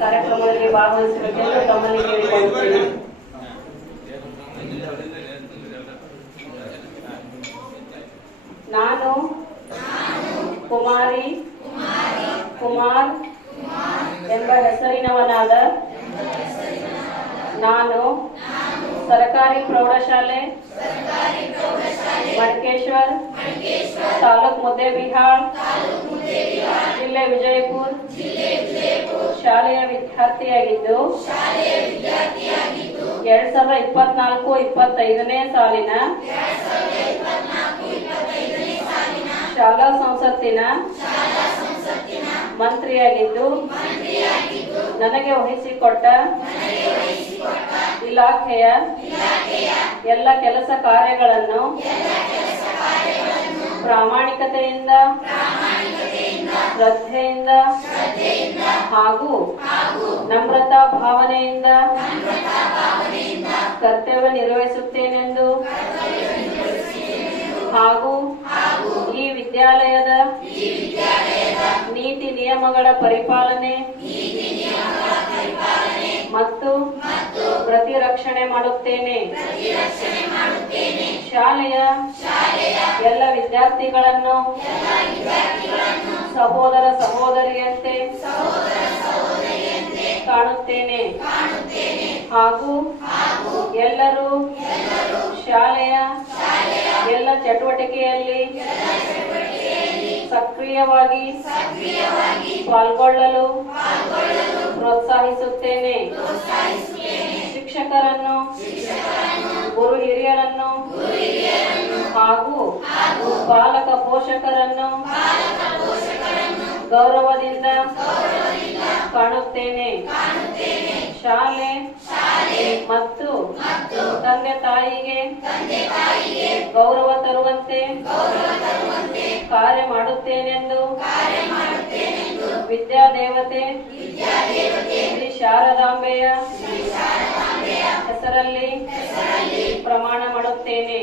ಕಾರ್ಯಕ್ರಮದಲ್ಲಿ ಭಾಗವಹಿಸಬೇಕೆಂದು ತಮ್ಮಲ್ಲಿ ಕೇಳಿಕೊಳ್ಳುತ್ತೇನೆ ನಾನು ಕುಮಾರಿ ಕುಮಾರ್ ಎಂಬ ಹೆಸರಿನವನಾದ ನಾನು ಸರ್ಕಾರಿ ಪ್ರೌಢಶಾಲೆ ಮಡ್ಕೇಶ್ವರ್ ತಾಲೂಕ್ ಮುದ್ದೇಬಿಹಾಳ್ ಜಿಲ್ಲೆ ವಿಜಯಪುರ. ಶಾಲೆಯ ವಿದ್ಯಾರ್ಥಿಯಾಗಿದ್ದು, ಎರಡ್ ಸಾವಿರದ ಇಪ್ಪತ್ನಾಲ್ಕು ಇಪ್ಪತ್ತೈದನೇ ಸಾಲಿನ ಶಾಲಾ ಸಂಸತ್ತಿನ ಮಂತ್ರಿಯಾಗಿದ್ದು, ನನಗೆ ವಹಿಸಿಕೊಟ್ಟ ಇಲಾಖೆಯ ಎಲ್ಲ ಕೆಲಸ ಕಾರ್ಯಗಳನ್ನು ಪ್ರಾಮಾಣಿಕತೆಯಿಂದ ಶ್ರದ್ಧೆಯಿಂದ ಹಾಗೂ ನಮ್ರತಾ ಭಾವನೆಯಿಂದ ಕರ್ತವ್ಯ ನಿರ್ವಹಿಸುತ್ತೇನೆಂದು ಹಾಗೂ ಈ ವಿದ್ಯಾಲಯದ ನೀತಿ ನಿಯಮಗಳ ಪರಿಪಾಲನೆ ಮತ್ತು ಪ್ರತಿರಕ್ಷಣೆ ಮಾಡುತ್ತೇನೆ. ಶಾಲೆಯ ಎಲ್ಲ ವಿದ್ಯಾರ್ಥಿಗಳನ್ನು ಸಹೋದರ ಸಹೋದರಿಯಂತೆ ಕಾಣುತ್ತೇನೆ. ಹಾಗೂ ಎಲ್ಲರೂ ಶಾಲೆಯ ಎಲ್ಲ ಚಟುವಟಿಕೆಯಲ್ಲಿ ಸಕ್ರಿಯವಾಗಿ ಪಾಲ್ಗೊಳ್ಳಲು ಪ್ರೋತ್ಸಾಹಿಸುತ್ತೇನೆ. ಶಿಕ್ಷಕರನ್ನು, ಗುರು ಹಿರಿಯರನ್ನು ಹಾಗೂ ಪಾಲಕ ಪೋಷಕರನ್ನು ಗೌರವದಿಂದ ಕಾಣುತ್ತೇನೆ. ಶಾಲೆ ಮತ್ತು ತಂದೆ ತಾಯಿಗೆ ಗೌರವ ತರುವಂತೆ ಕಾರ್ಯ ಮಾಡುತ್ತೇನೆಂದು ವಿದ್ಯಾದೇವತೆ ಶ್ರೀ ಶಾರದಾಂಬೆಯ ಹೆಸರಲ್ಲಿ ಪ್ರಮಾಣ ಮಾಡುತ್ತೇನೆ.